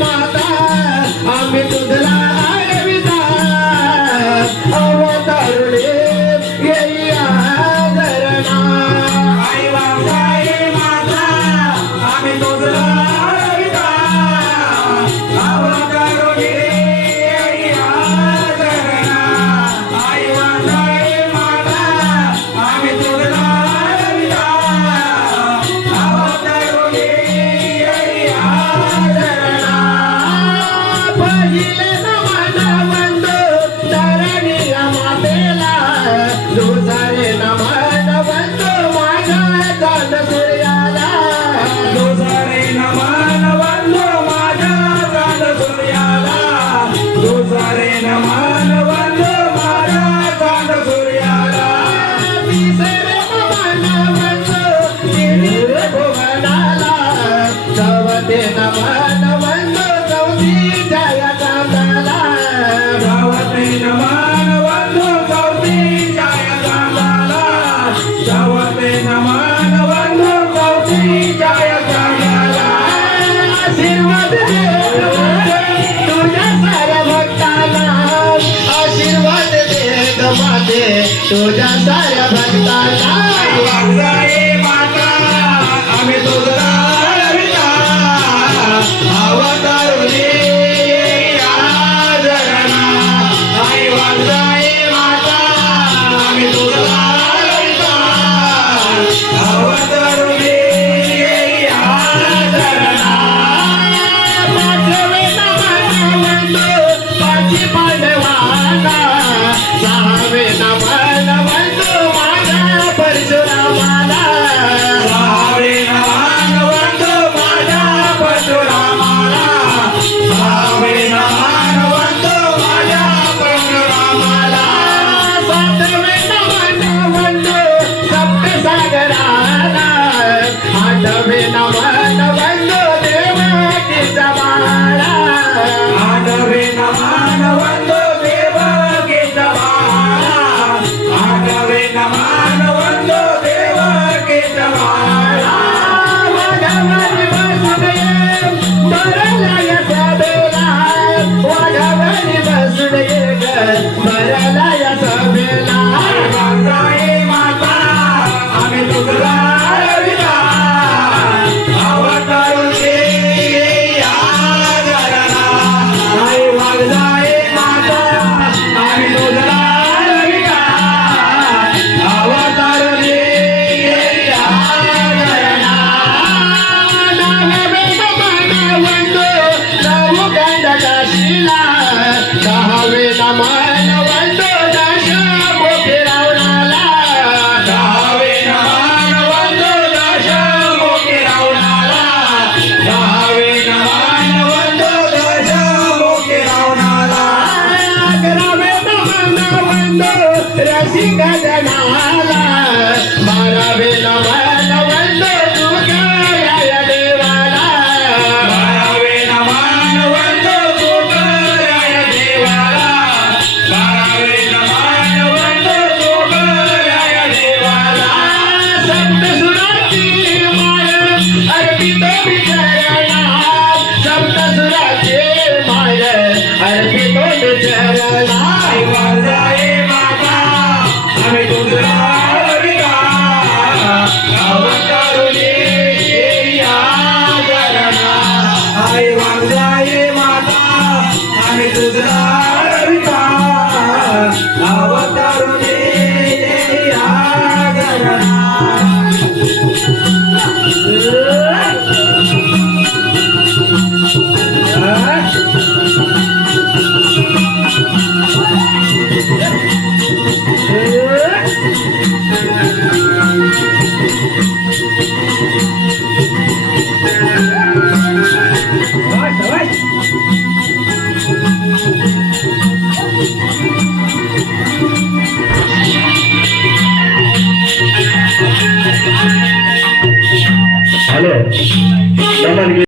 माता आम्ही तुझला आरविता अवतारुळे येई आदरणा आई वांगाई माता आम्ही तुझला आरविता अवतारुळे येई आदरणा आई वांगाई माता आम्ही तुझला आरविता अवतारुळे येई आदरणा पहिले नमन वंदो धरणीय मातेला दुसरे नमन वंदो माझ्या चांद सूर्याला दुसरे नमन वंदो माझ्या चांद सूर्याला दुसरे नमन वंदो माझ्या चांद सूर्याला तिसरे नमन वंदो तिरीर भुवनाला चौथे नमन वंदो चौथी जया चांदाला गावते नमन वंदो चौथी जय चांदाला गावते नमन वंदो चौथी जय चांदाला आशीर्वाद दे तुझ्या साऱ्या भक्ताला आशीर्वाद दे माते तुझ्या साऱ्या भक्ताला वागजाई माता आम्ही तुझला आरविता अवतारुणी आदरणा आई वागजाई माता आम्ही तुझला आरविता अवतारुणी आदरणा पाचवे नमन वंदो पाची पांडवांना सहावे नमन वंदो माझ्या परशुरामाला सहावे नमन वंदो माझ्या परशुरामाला सहावे नमन वंदो माझ्या परशुरामाला सातवे नमन वंदो सप्तसागराला आठवे नमन वंदो देवकीचा बाळा आठवे नमन वंदो देवकीचा बाळा आठवे नमन वंदो देवकीचा बाळा वाघावरी बसून बरला या सभेला वाघावरी बसून बरला या सभेला वागजाई माता आम्ही तुझला आरविता अवतारुणी आदरणा आई वागजाई माता आम्ही तुझला आरविता अवतारुणी आदरणा नावे नमन वंदो नऊ गंडकाशीला दहावे नमन वंदो दशमुखी रावणाला दहावे नमन वंदो दशमुखी रावणाला दहावे नमन वंदो दशमुखी रावणाला अकरावे नमन वंदो रसिका